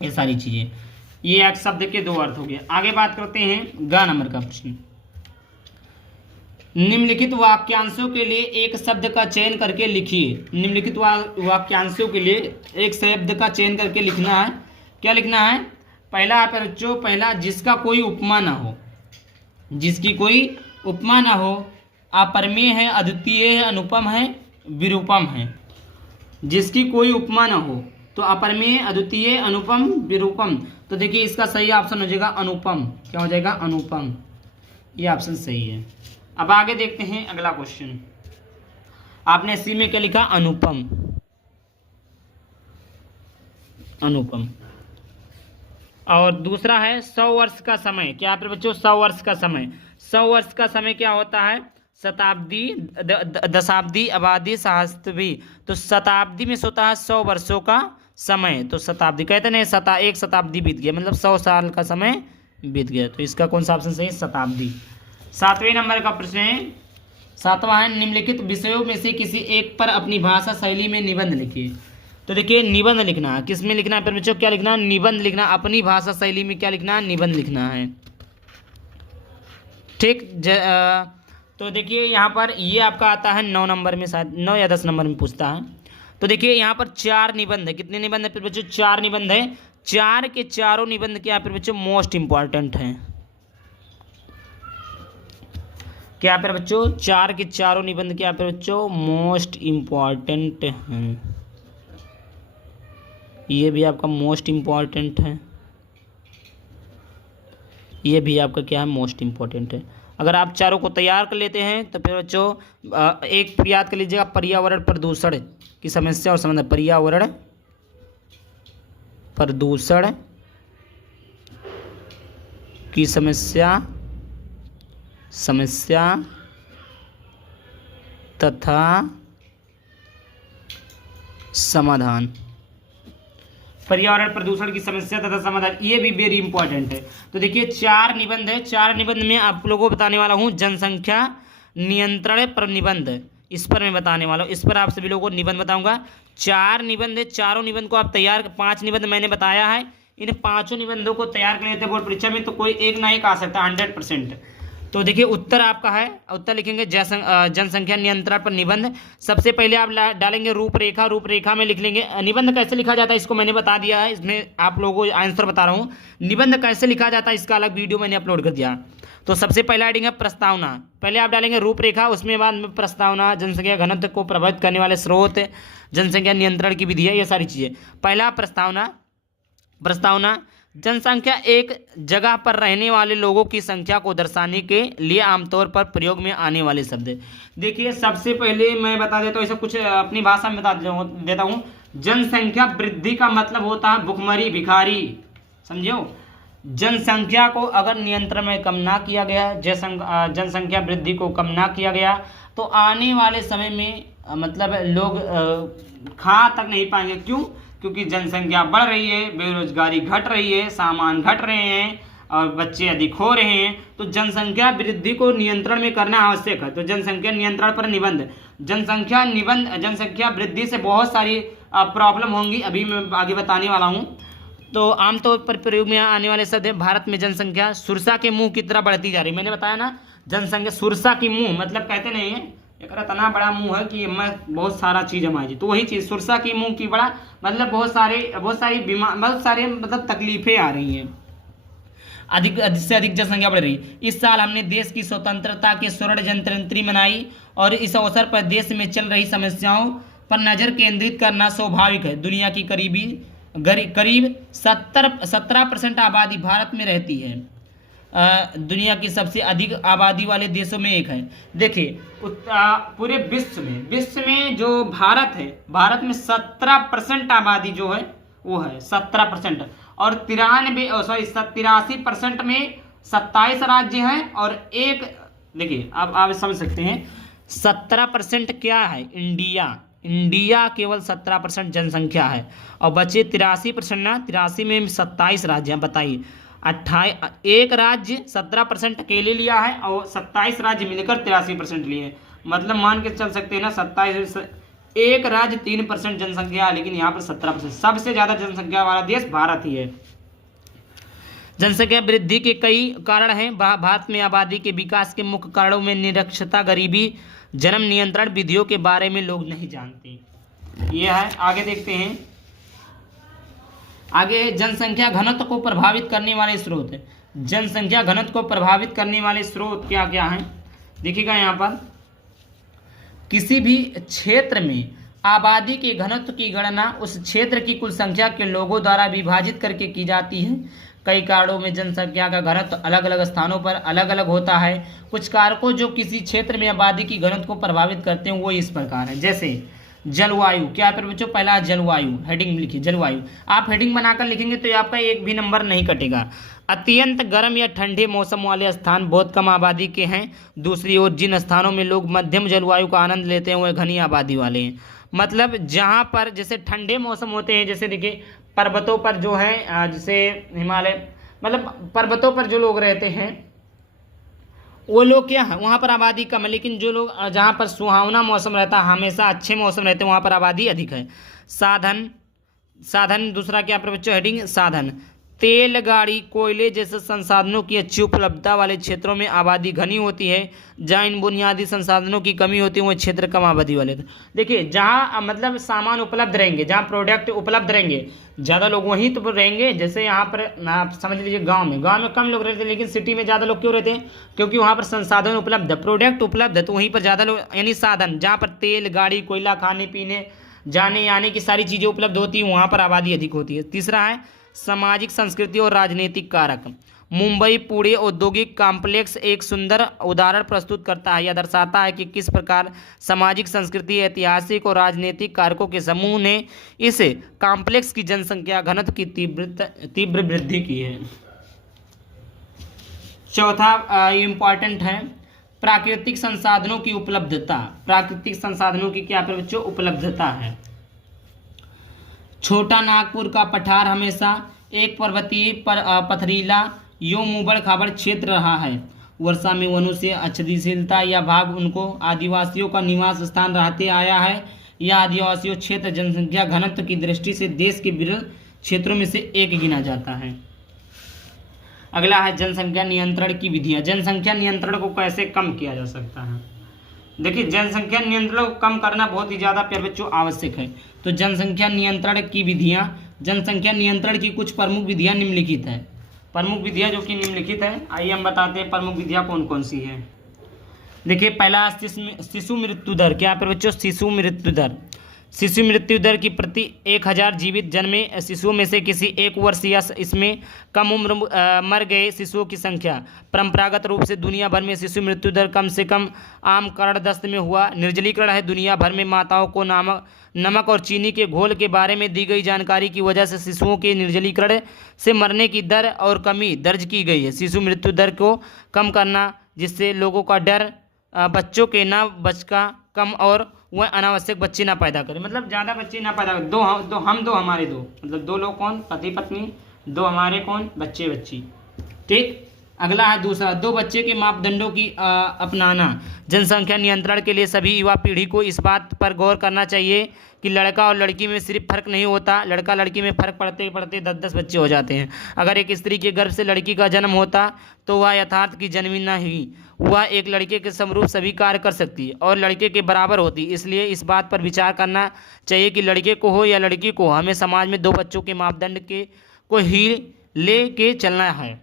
ये सारी चीजें। ये एक शब्द के 2 अर्थ हो गए। आगे बात करते हैं ग नंबर का प्रश्न। निम्नलिखित वाक्यांशों के लिए एक शब्द का चयन करके लिखिए। निम्नलिखित वाक्यांशों के लिए एक शब्द का चयन करके लिखना है। क्या लिखना है? पहला बच्चों, पहला जिसका कोई उपमा ना हो, जिसकी कोई उपमा ना हो, अपरमेय है, अद्वितीय है, अनुपम है, विरूपम है। जिसकी कोई उपमा ना हो तो अपरमेय, अद्वितीय, अनुपम, विरूपम। तो देखिए इसका सही ऑप्शन हो जाएगा अनुपम। क्या हो जाएगा? अनुपम। ये ऑप्शन सही है। अब आगे देखते हैं अगला क्वेश्चन। आपने सी में क्या लिखा? अनुपम, अनुपम। और दूसरा है 100 वर्ष का समय। क्या आप बच्चों? 100 वर्ष का समय। 100 वर्ष का समय क्या होता है? शताब्दी, दशाब्दी, अबादी, सहस्त्रवी। तो शताब्दी में होता है 100 वर्षों का समय। तो शताब्दी कहते नहीं, एक शताब्दी बीत गया, मतलब 100 साल का समय बीत गया। तो इसका कौन सा ऑप्शन सही है? शताब्दी। 7वें नंबर का प्रश्न है, 7वां है निम्नलिखित विषयों में से किसी एक पर अपनी भाषा शैली में निबंध लिखिए। तो देखिए निबंध लिखना है, किस में लिखना है फिर बच्चों? क्या लिखना है? निबंध लिखना। अपनी भाषा शैली में क्या लिखना है? निबंध लिखना है। ठीक। तो देखिए यहाँ पर ये आपका आता है 9 नंबर में, शायद 9 या 10 नंबर में पूछता है। तो देखिए यहाँ पर 4 निबंध है। कितने निबंध है फिर बच्चों? 4 निबंध है। 4 के चारों निबंध क्या फिर बच्चों? मोस्ट इंपॉर्टेंट है। क्या फिर बच्चों? 4 के चारों निबंध क्या फिर बच्चों? मोस्ट इंपॉर्टेंट हैं। ये भी आपका मोस्ट इंपॉर्टेंट है, ये भी आपका क्या है? मोस्ट इंपॉर्टेंट है। अगर आप चारों को तैयार कर लेते हैं तो फिर बच्चों एक याद कर लीजिएगा, पर्यावरण प्रदूषण की समस्या और समाधान। पर्यावरण प्रदूषण की समस्या तथा समाधान। पर्यावरण प्रदूषण की समस्या तथा समाधान, ये भी वेरी इंपॉर्टेंट है। तो देखिए 4 निबंध है। 4 निबंध में आप लोगों को बताने वाला हूँ जनसंख्या नियंत्रण पर निबंध, इस पर मैं बताने वाला हूँ। इस पर आप सभी लोगों को निबंध बताऊंगा। 4 निबंध है। चारों निबंध को आप तैयार, 5 निबंध मैंने बताया है। इन 5 निबंधों को तैयार कर लेते हैं बोर्ड परीक्षा में, तो कोई एक ना एक आ सकता है 100%। तो देखिए उत्तर आपका है, उत्तर लिखेंगे जनसंख्या नियंत्रण पर निबंध। सबसे पहले आप डालेंगे रूपरेखा। रूपरेखा में लिख लेंगे निबंध कैसे लिखा जाता है, इसको मैंने बता दिया है। इसमें आप लोगों को आंसर बता रहा हूँ। निबंध कैसे लिखा जाता है इसका अलग वीडियो मैंने अपलोड कर दिया। तो सबसे पहला हेडिंग है प्रस्तावना। पहले आप डालेंगे रूपरेखा, उसमें बाद में प्रस्तावना, जनसंख्या घनत्व को प्रभावित करने वाले स्रोत, जनसंख्या नियंत्रण की विधि है, ये सारी चीज़ें। पहला प्रस्तावना जनसंख्या एक जगह पर रहने वाले लोगों की संख्या को दर्शाने के लिए आमतौर पर प्रयोग में आने वाले शब्द। देखिए सबसे पहले मैं बता देता हूँ, ऐसा कुछ अपनी भाषा में बता देता हूँ। जनसंख्या वृद्धि का मतलब होता है भुखमरी, भिखारी, समझो। जनसंख्या को अगर नियंत्रण में कम ना किया गया, जनसंख्या वृद्धि को कम ना किया गया, तो आने वाले समय में मतलब लोग खा तक नहीं पाएंगे। क्यों? क्योंकि जनसंख्या बढ़ रही है, बेरोजगारी घट रही है, सामान घट रहे हैं और बच्चे अधिक हो रहे हैं। तो जनसंख्या वृद्धि को नियंत्रण में करना आवश्यक है। तो जनसंख्या नियंत्रण पर निबंध, जनसंख्या वृद्धि से बहुत सारी प्रॉब्लम होंगी, अभी मैं आगे बताने वाला हूँ। तो आमतौर पर प्रयोग में आने वाले शब्द है भारत में जनसंख्या सुरसा के मुंह की तरह बढ़ती जा रही। मैंने बताया ना, जनसंख्या सुरसा की मुंह, मतलब कहते नहीं है एक इतना बड़ा मुंह है कि मैं बहुत सारा चीज हमारी, तो वही चीज सुरसा की मुंह की बड़ा मतलब बहुत सारी बीमार, बहुत सारे मतलब तकलीफें आ रही हैं, अधिक से अधिक जनसंख्या बढ़ रही। इस साल हमने देश की स्वतंत्रता के स्वर्ण जयंती मनाई और इस अवसर पर देश में चल रही समस्याओं पर नजर केंद्रित करना स्वाभाविक है। दुनिया की करीब 17% आबादी भारत में रहती है। दुनिया की सबसे अधिक आबादी वाले देशों में एक है। देखिए पूरे विश्व में जो भारत है, भारत में 17% आबादी जो है वो है 17%, और 83% में 27 राज्य हैं और एक, देखिए अब आप समझ सकते हैं 17% क्या है, इंडिया केवल 17% जनसंख्या है और बचे 83% ना, 83 में 27 राज्य हैं। बताइए 28, एक राज्य 17% अकेले लिया है और 27 राज्य मिलकर 83% लिए हैं। मतलब मान के चल सकते हैं ना 27, एक राज्य 3% जनसंख्या है लेकिन यहाँ पर 17%। सबसे ज्यादा जनसंख्या वाला देश भारत ही है। जनसंख्या वृद्धि के कई कारण हैं। भारत में आबादी के विकास के मुख्य कारणों में निरक्षरता, गरीबी, जन्म नियंत्रण विधियों के बारे में लोग नहीं जानते। यह है। आगे देखते हैं, आगे जनसंख्या घनत्व को प्रभावित करने वाले स्रोत। जनसंख्या घनत्व को प्रभावित करने वाले स्रोत क्या क्या हैं, देखिएगा यहाँ पर। किसी भी क्षेत्र में आबादी के घनत्व की गणना उस क्षेत्र की कुल संख्या के लोगों द्वारा विभाजित करके की जाती है। कई कारणों में जनसंख्या का घनत्व अलग अलग स्थानों पर अलग अलग होता है। कुछ कारकों जो किसी क्षेत्र में आबादी की घनत्व को प्रभावित करते हैं वो इस प्रकार है। जैसे जलवायु, क्या पर बच्चों, पहला जलवायु, हेडिंग लिखिए जलवायु। आप हेडिंग बनाकर लिखेंगे तो आपका एक भी नंबर नहीं कटेगा। अत्यंत गर्म या ठंडे मौसम वाले स्थान बहुत कम आबादी के हैं। दूसरी ओर जिन स्थानों में लोग मध्यम जलवायु का आनंद लेते हैं वह घनी आबादी वाले हैं। मतलब जहाँ पर जैसे ठंडे मौसम होते हैं, जैसे देखिए पर्वतों पर जो है, जैसे हिमालय, मतलब पर्वतों पर जो लोग रहते हैं वो लोग क्या है, वहाँ पर आबादी कम है। लेकिन जो लोग जहाँ पर सुहावना मौसम रहता है, हमेशा अच्छे मौसम रहते हैं, वहाँ पर आबादी अधिक है। साधन दूसरा क्या पर बच्चों, हेडिंग साधन। तेल, गाड़ी, कोयले जैसे संसाधनों की अच्छी उपलब्धता वाले क्षेत्रों में आबादी घनी होती है। जहाँ इन बुनियादी संसाधनों की कमी होती है वह क्षेत्र कम आबादी वाले थे। देखिए जहाँ मतलब सामान उपलब्ध रहेंगे, जहाँ प्रोडक्ट उपलब्ध रहेंगे, ज़्यादा लोग वहीं तो रहेंगे। जैसे यहाँ पर आप समझ लीजिए गांव में कम लोग रहते हैं लेकिन सिटी में ज़्यादा लोग क्यों रहते हैं, क्योंकि वहाँ पर संसाधन उपलब्ध है, प्रोडक्ट उपलब्ध है, तो वहीं पर ज़्यादा लोग, यानी साधन जहाँ पर तेल, गाड़ी, कोयला, खाने पीने, जाने आने की सारी चीज़ें उपलब्ध होती हैं वहाँ पर आबादी अधिक होती है। तीसरा है सामाजिक, संस्कृति और राजनीतिक कारक। मुंबई पुणे औद्योगिक कॉम्प्लेक्स एक सुंदर उदाहरण प्रस्तुत करता है। यह दर्शाता है कि किस प्रकार सामाजिक, संस्कृति, ऐतिहासिक और राजनीतिक कारकों के समूह ने इस कॉम्प्लेक्स की जनसंख्या घनत्व की तीव्र वृद्धि की है। चौथा इम्पॉर्टेंट है प्राकृतिक संसाधनों की उपलब्धता। प्राकृतिक संसाधनों की क्या पर बच्चों, उपलब्धता है। छोटा नागपुर का पठार हमेशा एक पर्वतीय पथरीला यों मुबड़ खाबड़ क्षेत्र रहा है। वर्षा में वनों से अक्षतिशीलता या भाग उनको आदिवासियों का निवास स्थान रहते आया है। यह आदिवासियों क्षेत्र जनसंख्या घनत्व की दृष्टि से देश के विरल क्षेत्रों में से एक गिना जाता है। अगला है जनसंख्या नियंत्रण की विधियां। जनसंख्या नियंत्रण को कैसे कम किया जा सकता है। देखिए जनसंख्या नियंत्रण को कम करना बहुत ही ज़्यादा प्यारे बच्चों आवश्यक है। तो जनसंख्या नियंत्रण की विधियां, जनसंख्या नियंत्रण की कुछ प्रमुख विधियां निम्नलिखित है। प्रमुख विधियां जो कि निम्नलिखित है, आइए हम बताते हैं प्रमुख विधियां कौन कौन सी है। देखिए पहला शिशु मृत्यु दर। क्या प्यारे बच्चों, शिशु मृत्यु दर। शिशु मृत्यु दर की प्रति 1000 जीवित जन्मे शिशुओं में से किसी एक वर्ष या इसमें कम उम्र मर गए शिशुओं की संख्या। परंपरागत रूप से दुनिया भर में शिशु मृत्यु दर कम से कम आम कर्ण-दस्त में हुआ निर्जलीकरण है। दुनिया भर में माताओं को नमक और चीनी के घोल के बारे में दी गई जानकारी की वजह से शिशुओं के निर्जलीकरण से मरने की दर और कमी दर्ज की गई है। शिशु मृत्यु दर को कम करना जिससे लोगों का डर, बच्चों के ना बचका कम और वह अनावश्यक बच्चे ना पैदा करें। मतलब ज़्यादा बच्चे ना पैदा करें। दो हमारे दो, मतलब दो लोग कौन, पति पत्नी, दो हमारे कौन, बच्चे बच्ची। ठीक। अगला है दूसरा, 2 बच्चे के मापदंडों की अपनाना। जनसंख्या नियंत्रण के लिए सभी युवा पीढ़ी को इस बात पर गौर करना चाहिए कि लड़का और लड़की में सिर्फ फर्क नहीं होता। लड़का लड़की में फर्क पड़ते पड़ते 10-10 बच्चे हो जाते हैं। अगर एक स्त्री के गर्भ से लड़की का जन्म होता तो वह यथार्थ की जन्मी न हुई, वह एक लड़के के समरूप सभी कार्य कर सकती और लड़के के बराबर होती। इसलिए इस बात पर विचार करना चाहिए कि लड़के को हो या लड़की को, हमें समाज में 2 बच्चों के मापदंड को ही ले के चलना है।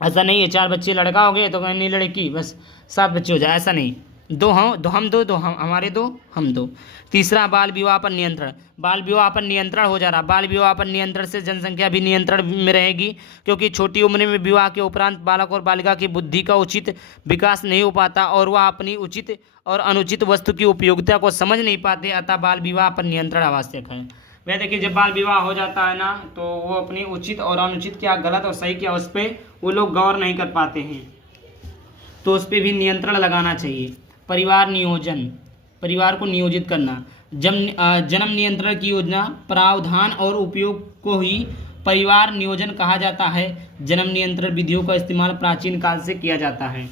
ऐसा नहीं है 4 बच्चे लड़का हो गए तो नहीं लड़की, बस 7 बच्चे हो जाए, ऐसा नहीं। दो हमारे दो, हम दो। तीसरा, बाल विवाह पर नियंत्रण। बाल विवाह पर नियंत्रण हो जा रहा। बाल विवाह पर नियंत्रण से जनसंख्या भी नियंत्रण में रहेगी, क्योंकि छोटी उम्र में विवाह के उपरांत बालक और बालिका की बुद्धि का उचित विकास नहीं हो पाता और वह अपनी उचित और अनुचित वस्तु की उपयोगिता को समझ नहीं पाते। अतः बाल विवाह पर नियंत्रण आवश्यक है। वह देखिए जब बाल विवाह हो जाता है ना, तो वो अपनी उचित और अनुचित क्या, गलत और सही क्या, उस पर वो लोग गौर नहीं कर पाते हैं, तो उस पर भी नियंत्रण लगाना चाहिए। परिवार नियोजन, परिवार को नियोजित करना। जन्म नियंत्रण की योजना, प्रावधान और उपयोग को ही परिवार नियोजन कहा जाता है। जन्म नियंत्रण विधियों का इस्तेमाल प्राचीन काल से किया जाता है।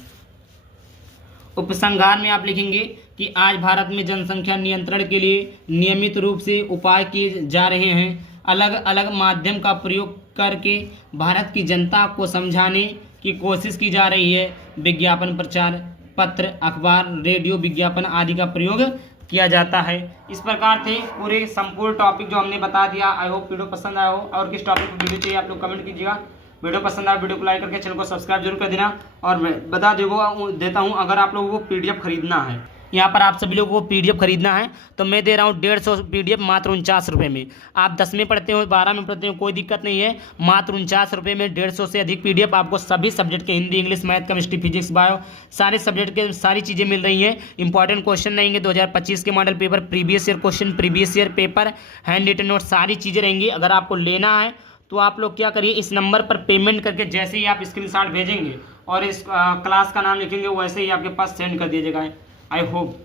उपसंहार में आप लिखेंगे कि आज भारत में जनसंख्या नियंत्रण के लिए नियमित रूप से उपाय किए जा रहे हैं। अलग अलग माध्यम का प्रयोग करके भारत की जनता को समझाने की कोशिश की जा रही है। विज्ञापन, प्रचार पत्र, अखबार, रेडियो विज्ञापन आदि का प्रयोग किया जाता है। इस प्रकार थे पूरे संपूर्ण टॉपिक जो हमने बता दिया। आई होप वीडियो पसंद आया हो, और किस टॉपिक पर वीडियो चाहिए आप लोग कमेंट कीजिएगा। वीडियो पसंद आया वीडियो को लाइक करके चैनल को सब्सक्राइब जरूर कर देना। और मैं बता देता हूँ अगर आप लोगों को PDF खरीदना है, यहाँ पर आप सभी लोगों को PDF खरीदना है तो मैं दे रहा हूँ 150 PDF मात्र 49 रुपये में। आप 10 में पढ़ते हो, 12 में पढ़ते हो, कोई दिक्कत नहीं है। मात्र 49 रुपये में 150 से अधिक PDF आपको सभी सब्जेक्ट के, Hindi, English, math, chemistry, physics, bio, सारे सब्जेक्ट के सारी चीज़ें मिल रही हैं। इंपॉर्टेंट क्वेश्चन रहेंगे 2025 के model paper, previous year question, previous year paper, hand written note, सारी चीज़ें रहेंगी। अगर आपको लेना है तो आप लोग क्या करिए, इस नंबर पर पेमेंट करके जैसे ही आप स्क्रीनशॉट भेजेंगे और इस क्लास का नाम लिखेंगे वैसे ही आपके पास सेंड कर दीजिएगा। I hope.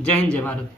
जय हिंद, जय भारत।